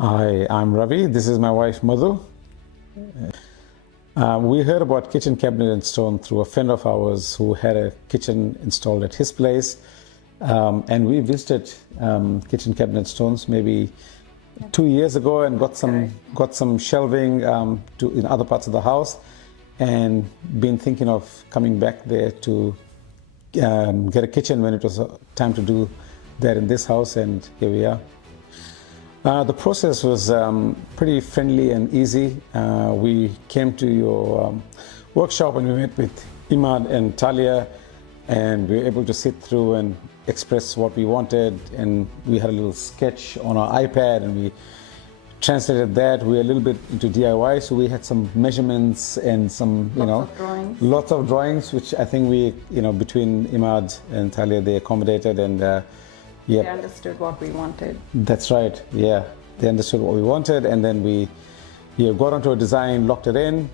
Hi, I'm Ravi. This is my wife Madhu. We heard about kitchen cabinet and stone through a friend of ours who had a kitchen installed at his place. And we visited kitchen cabinet stones maybe 2 years ago and got some shelving in other parts of the house, and been thinking of coming back there to get a kitchen when it was time to do that in this house, and here we are. The process was pretty friendly and easy. We came to your workshop and we met with Imad and Talia, and we were able to sit through and express what we wanted, and we had a little sketch on our iPad and we translated that. We were a little bit into DIY, so we had some measurements and some, lots of drawings, which I think we, between Imad and Talia, they accommodated, and They understood what we wanted. That's right, yeah. They understood what we wanted, and then we got onto a design, locked it in,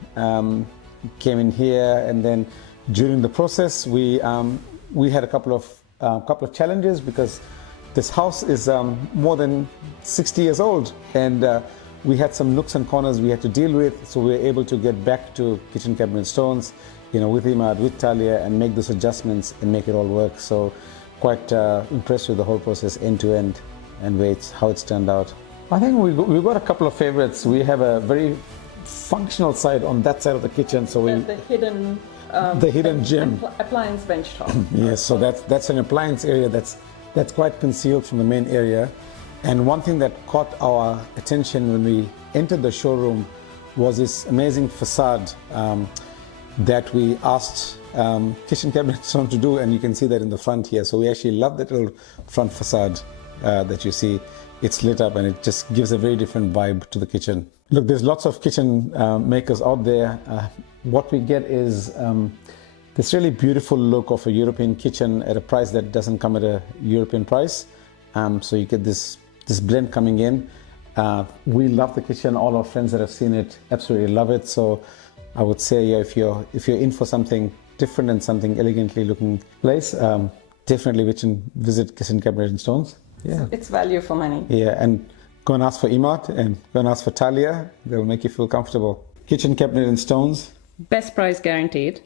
came in here, and then during the process, we had a couple of challenges, because this house is more than 60 years old, and we had some nooks and corners we had to deal with, so we were able to get back to kitchen cabinet stones, with Imad, with Talia, and make those adjustments and make it all work. So quite impressed with the whole process end to end and how it's turned out. I think we got a couple of favorites. We have a very functional side on that side of the kitchen, so the hidden gem, appliance bench top. Yes, so that's an appliance area that's quite concealed from the main area. And one thing that caught our attention when we entered the showroom was this amazing facade that we asked kitchen cabinet stone to do, and you can see that in the front here. So we actually love that little front facade that you see. It's lit up and it just gives a very different vibe to the kitchen. Look, there's lots of kitchen makers out there. What we get is this really beautiful look of a European kitchen at a price that doesn't come at a European price. So you get this blend coming in. We love the kitchen. All our friends that have seen it absolutely love it. So I would say, yeah, if you're in for something different and something elegantly looking place, definitely visit Kitchen Cabinet and Stones. Yeah, it's value for money. Yeah, and go and ask for Imad and go and ask for Talia. They'll make you feel comfortable. Kitchen Cabinet and Stones. Best price guaranteed.